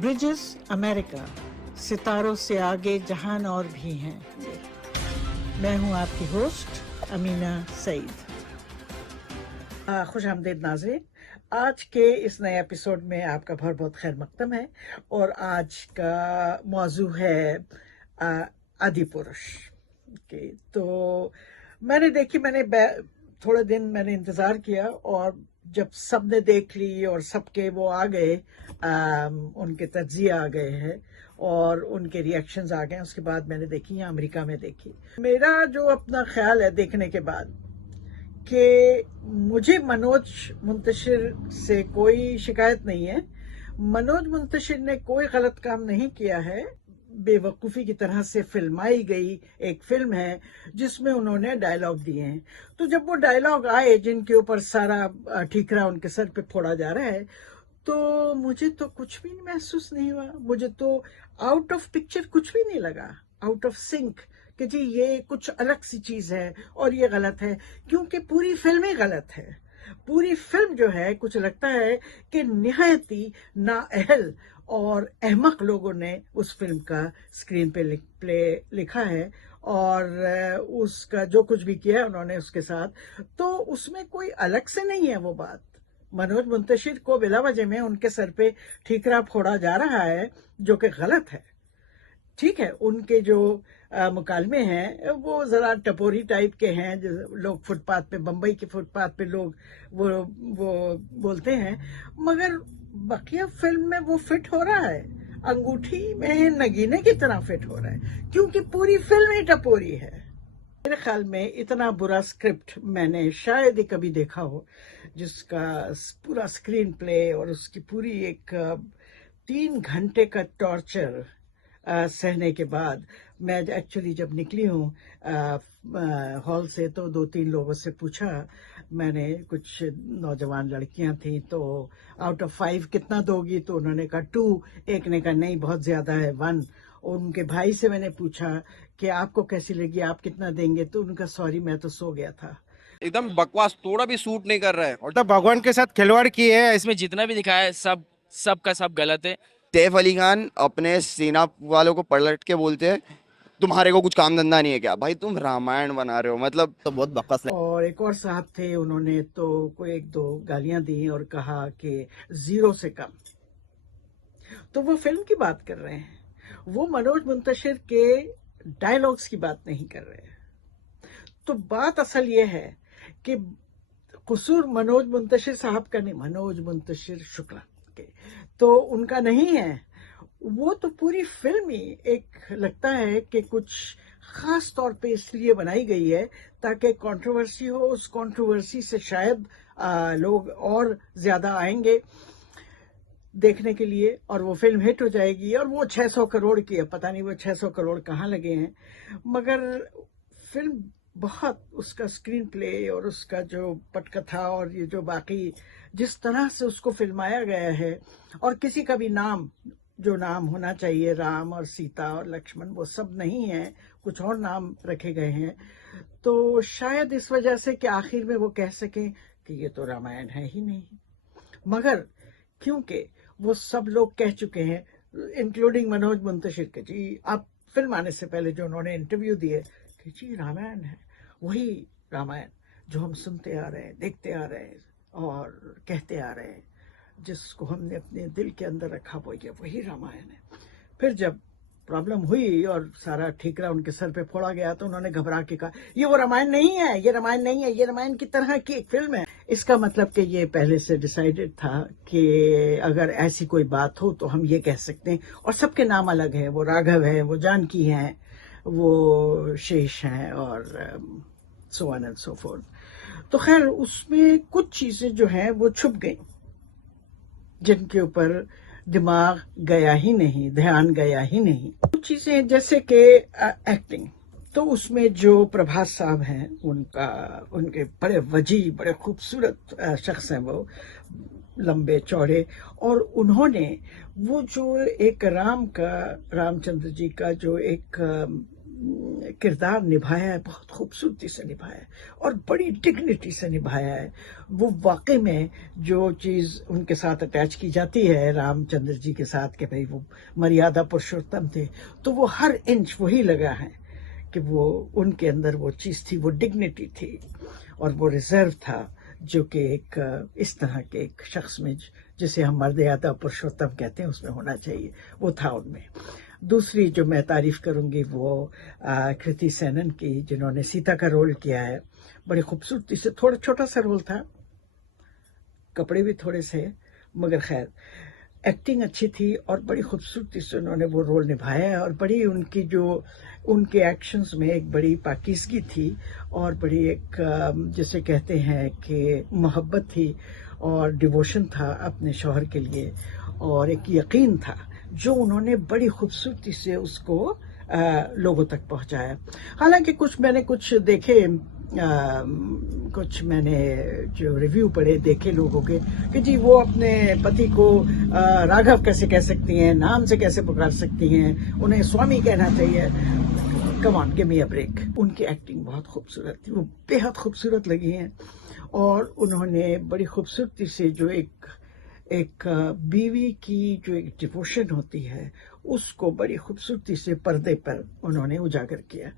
Bridges America, सितारों से आगे जहान और भी हैं। मैं हूं आपकी होस्ट अमीना सईद। खुश आमदीद नाज़रीन, आज के इस नए एपिसोड में आपका बहुत बहुत खैर मकदम है। और आज का मौजू है आदि पुरुष के। तो मैंने थोड़े दिन मैंने इंतज़ार किया, और जब सबने देख ली और सबके वो आ गए, उनके तज्ज़िये आ गए हैं और उनके रिएक्शंस आ गए, उसके बाद मैंने देखी, यहाँ अमेरिका में देखी। मेरा जो अपना ख्याल है देखने के बाद कि मुझे मनोज मुंतशिर से कोई शिकायत नहीं है। मनोज मुंतशिर ने कोई गलत काम नहीं किया है। बेवकूफ़ी की तरह से फिल्माई गई एक फिल्म है जिसमें उन्होंने डायलॉग दिए हैं। तो जब वो डायलॉग आए जिनके ऊपर सारा ठीकरा उनके सर पे फोड़ा जा रहा है, तो मुझे तो कुछ भी महसूस नहीं हुआ। मुझे तो आउट ऑफ पिक्चर कुछ भी नहीं लगा, आउट ऑफ सिंक, कि जी ये कुछ अलग सी चीज है और ये गलत है, क्योंकि पूरी फिल्म ही गलत है। पूरी फिल्म जो है, कुछ लगता है कि निहायत ही नाअहल और अहमक लोगों ने उस फिल्म का स्क्रीन पे प्ले लिखा है, और उसका जो कुछ भी किया है उन्होंने उसके साथ, तो उसमें कोई अलग से नहीं है वो बात। मनोज मुंतशिर को बिला वजह में उनके सर पे ठीकरा फोड़ा जा रहा है, जो कि गलत है। ठीक है, उनके जो मुकालमे हैं वो जरा टपोरी टाइप के हैं, जो लोग फुटपाथ पे, बम्बई के फुटपाथ पे लोग वो बोलते हैं, मगर बकिया फिल्म में वो फिट हो रहा है, अंगूठी में नगीने की तरह फिट हो रहा है, क्योंकि पूरी फिल्म ही टपोरी है। मेरे ख्याल में इतना बुरा स्क्रिप्ट मैंने शायद ही कभी देखा हो, जिसका पूरा स्क्रीन प्ले और उसकी पूरी एक 3 घंटे का टॉर्चर सहने के बाद मैं एक्चुअली जब निकली हूँ हॉल से, तो 2-3 लोगों से पूछा मैंने, कुछ नौजवान लड़कियां थी, तो आउट ऑफ 5 कितना दोगी? तो उन्होंने कहा 2, एक ने कहा नहीं बहुत ज्यादा है 1, और उनके भाई से मैंने पूछा कि आपको कैसी लगी, आप कितना देंगे? तो उनका सॉरी मैं तो सो गया था। एकदम बकवास, थोड़ा भी सूट नहीं कर रहा है। और तो भगवान के साथ खिलवाड़ की है इसमें जितना भी दिखाया है सब का सब गलत है। सैफ अली खान अपने सेना वालों को पलट के बोलते हैं तुम्हारे को कुछ काम धंधा नहीं है क्या? भाई तुम रामायण बना रहे हो, मतलब तो बहुत बकवास है। और एक और साहब थे, उन्होंने तो कोई 1-2 गालियां दी और कहा कि 0 से कम। तो वो फिल्म की बात कर रहे हैं, वो मनोज मुंतशिर के डायलॉग्स की बात नहीं कर रहे हैं। तो बात असल ये है कि कसूर मनोज मुंतशिर साहब का नहीं, मनोज मुंतशिर शुक्ला के तो उनका नहीं है। वो तो पूरी फिल्म ही एक लगता है कि कुछ खास तौर पे इसलिए बनाई गई है ताकि कंट्रोवर्सी हो, उस कंट्रोवर्सी से शायद लोग और ज्यादा आएंगे देखने के लिए, और वो फिल्म हिट हो जाएगी। और वो 600 करोड़ की है, पता नहीं वो 600 करोड़ कहाँ लगे हैं, मगर फिल्म बहुत, उसका स्क्रीन प्ले और उसका जो पटकथा और ये जो बाकी जिस तरह से उसको फिल्माया गया है, और किसी का भी नाम, जो नाम होना चाहिए, राम और सीता और लक्ष्मण, वो सब नहीं है, कुछ और नाम रखे गए हैं। तो शायद इस वजह से कि आखिर में वो कह सकें कि ये तो रामायण है ही नहीं। मगर क्योंकि वो सब लोग कह चुके हैं, इंक्लूडिंग मनोज मुंतशिर के, जी आप फिल्म आने से पहले जो उन्होंने इंटरव्यू दिए कि जी रामायण है, वही रामायण जो हम सुनते आ रहे हैं, देखते आ रहे हैं और कहते आ रहे हैं, जिसको हमने अपने दिल के अंदर रखा, वो ये वही रामायण है। फिर जब प्रॉब्लम हुई और सारा ठीकरा उनके सर पे फोड़ा गया, तो उन्होंने घबरा के कहा ये वो रामायण नहीं है, ये रामायण नहीं है, ये रामायण की तरह की एक फिल्म है। इसका मतलब कि ये पहले से डिसाइडेड था कि अगर ऐसी कोई बात हो तो हम ये कह सकते हैं, और सबके नाम अलग है, वो राघव है, वो जानकी हैं, वो शेष हैं, और so on and so fourth. तो खैर उसमें कुछ चीजें जो हैं वो छुप गई, जिनके ऊपर दिमाग गया ही नहीं, ध्यान गया ही नहीं। कुछ चीजें जैसे कि एक्टिंग, तो उसमें जो प्रभास साहब हैं, उनके बड़े वजी, बड़े खूबसूरत शख्स हैं, वो लंबे चौड़े, और उन्होंने वो जो एक रामचंद्र जी का जो एक किरदार निभाया है बहुत खूबसूरती से निभाया है और बड़ी डिग्निटी से निभाया है। वो वाकई में जो चीज़ उनके साथ अटैच की जाती है रामचंद्र जी के साथ कि भाई वो मर्यादा पुरुषोत्तम थे, तो वो हर इंच वही लगा है कि वो उनके अंदर वो चीज़ थी, वो डिग्निटी थी और वो रिजर्व था जो कि एक इस तरह के एक शख्स में जिसे हम मर्यादा पुरुषोत्तम कहते हैं उसमें होना चाहिए, वो था उनमें। दूसरी जो मैं तारीफ करूंगी वो कृति सेनन की, जिन्होंने सीता का रोल किया है बड़ी खूबसूरती से। थोड़ा छोटा सा रोल था, कपड़े भी थोड़े से, मगर खैर एक्टिंग अच्छी थी और बड़ी खूबसूरती से उन्होंने वो रोल निभाया है और बड़ी उनकी जो उनके एक्शंस में एक बड़ी पाकीज़गी थी और बड़ी एक जिसे कहते हैं कि मोहब्बत थी और डिवोशन था अपने शौहर के लिए और एक यकीन था जो उन्होंने बड़ी खूबसूरती से उसको लोगों तक पहुंचाया। हालांकि मैंने देखे कुछ मैंने जो रिव्यू पढ़े देखे लोगों के कि जी वो अपने पति को राघव कैसे कह सकती हैं, नाम से कैसे पुकार सकती हैं, उन्हें स्वामी कहना चाहिए। Come on give me a break. उनकी एक्टिंग बहुत खूबसूरत थी, वो बेहद खूबसूरत लगी हैं और उन्होंने बड़ी खूबसूरती से जो एक बीवी की जो एक डिवोशन होती है उसको बड़ी खूबसूरती से पर्दे पर उन्होंने उजागर किया।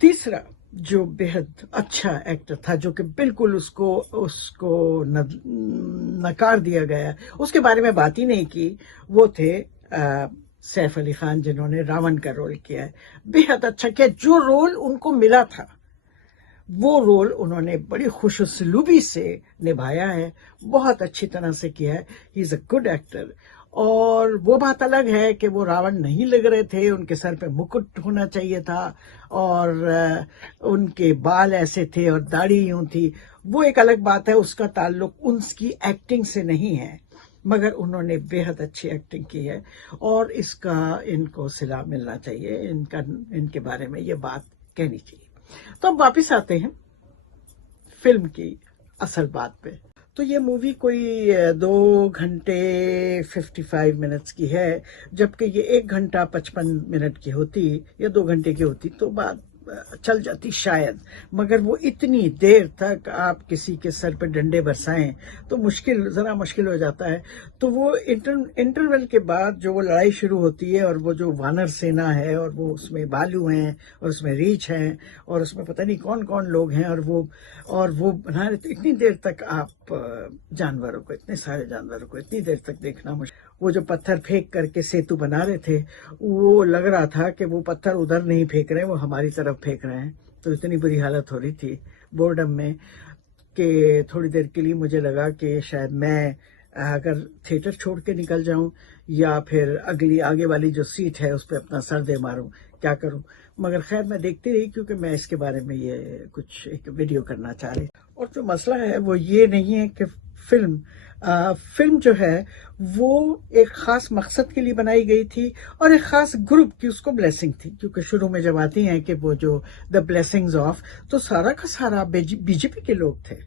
तीसरा जो बेहद अच्छा एक्टर था जो कि बिल्कुल उसको नकार दिया गया, उसके बारे में बात ही नहीं की, वो थे सैफ अली खान जिन्होंने रावण का रोल किया है। बेहद अच्छा किया, जो रोल उनको मिला था वो रोल उन्होंने बड़ी खुशउस्लूबी से निभाया है, बहुत अच्छी तरह से किया है। He is a good actor. और वो बात अलग है कि वो रावण नहीं लग रहे थे, उनके सर पे मुकुट होना चाहिए था और उनके बाल ऐसे थे और दाढ़ी यूं थी, वो एक अलग बात है, उसका ताल्लुक उनकी एक्टिंग से नहीं है, मगर उन्होंने बेहद अच्छी एक्टिंग की है और इसका इनको सिला मिलना चाहिए, इनके बारे में ये बात कहनी चाहिए। तो अब वापिस आते हैं फिल्म की असल बात पे। तो ये मूवी कोई 2 घंटे 55 मिनट्स की है, जबकि ये 1 घंटा 55 मिनट की होती या 2 घंटे की होती तो बात चल जाती शायद, मगर वो इतनी देर तक आप किसी के सर पे डंडे बरसाएं तो जरा मुश्किल हो जाता है। तो वो इंटरवल के बाद जो वो लड़ाई शुरू होती है और वो जो वानर सेना है और वो उसमें बालू हैं और उसमें रीछ हैं और उसमें पता नहीं कौन कौन लोग हैं और वो बना रहे, तो इतनी देर तक आप जानवरों को, इतने सारे जानवरों को इतनी देर तक देखना मुश्किल। वो जो पत्थर फेंक करके सेतु बना रहे थे वो लग रहा था कि वो पत्थर उधर नहीं फेंक रहे, वो हमारी तरफ फेंक रहे हैं। तो इतनी बुरी हालत हो रही थी बोर्डम में कि थोड़ी देर के लिए मुझे लगा कि शायद मैं अगर थिएटर छोड़ के निकल जाऊं या फिर आगे वाली जो सीट है उस पर अपना सर दे मारूं, क्या करूं। मगर खैर मैं देखती रही क्योंकि मैं इसके बारे में ये कुछ एक वीडियो करना चाह रही। और जो मसला है वो ये नहीं है कि फिल्म जो है वो एक खास मकसद के लिए बनाई गई थी और एक खास ग्रुप की उसको ब्लेसिंग थी, क्योंकि शुरू में जब आती हैं कि वो जो द ब्लेसिंग्स ऑफ, तो सारा का सारा बीजेपी के लोग थे।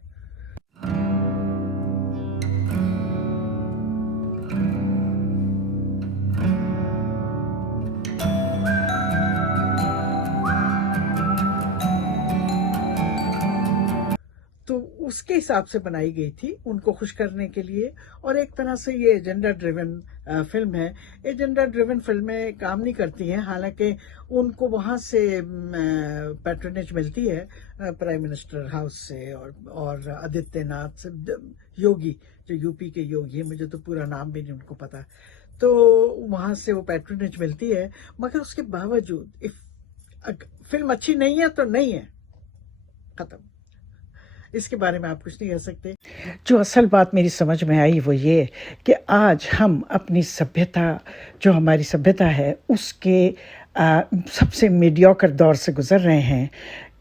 तो उसके हिसाब से बनाई गई थी उनको खुश करने के लिए। और एक तरह से ये एजेंडा ड्रिवन फिल्म है। एजेंडा ड्रिवन फिल्में काम नहीं करती हैं, हालांकि उनको वहां से पैट्रनेज मिलती है प्राइम मिनिस्टर हाउस से और आदित्यनाथ से, योगी जो यूपी के योगी है, मुझे तो पूरा नाम भी नहीं उनको पता, तो वहां से वो पैट्रनेज मिलती है। मगर उसके बावजूद फिल्म अच्छी नहीं है तो नहीं है, खत्म, इसके बारे में आप कुछ नहीं कह सकते। जो असल बात मेरी समझ में आई वो ये कि आज हम अपनी सभ्यता, जो हमारी सभ्यता है, उसके सबसे मीडियोकर दौर से गुजर रहे हैं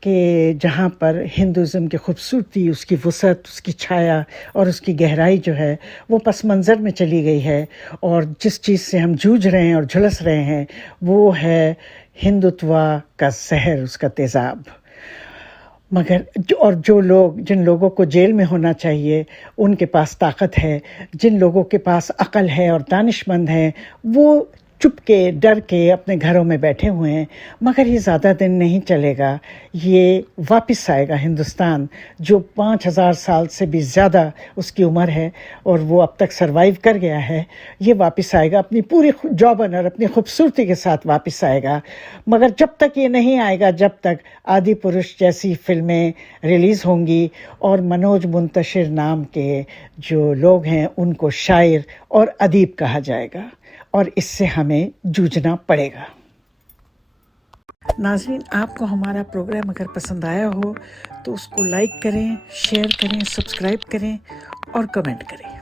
कि जहाँ पर हिंदुज़म की खूबसूरती, उसकी वसअत, उसकी छाया और उसकी गहराई जो है वो पस मंज़र में चली गई है। और जिस चीज़ से हम जूझ रहे हैं और झुलस रहे हैं वो है हिंदुत्व का जहर, उसका तेज़ाब। मगर जिन लोगों को जेल में होना चाहिए उनके पास ताकत है, जिन लोगों के पास अक्ल है और दानिशमंद हैं, वो चुप के डर के अपने घरों में बैठे हुए हैं, मगर ये ज़्यादा दिन नहीं चलेगा। ये वापस आएगा हिंदुस्तान, जो 5000 साल से भी ज़्यादा उसकी उम्र है और वो अब तक सरवाइव कर गया है। ये वापस आएगा अपनी पूरी जौबन और अपनी खूबसूरती के साथ वापस आएगा। मगर जब तक ये नहीं आएगा, जब तक आदि पुरुष जैसी फिल्में रिलीज़ होंगी और मनोज मुंतशिर नाम के जो लोग हैं उनको शायर और अदीब कहा जाएगा, और इससे हमें जूझना पड़ेगा। नाज़रीन, आपको हमारा प्रोग्राम अगर पसंद आया हो तो उसको लाइक करें, शेयर करें, सब्सक्राइब करें और कमेंट करें।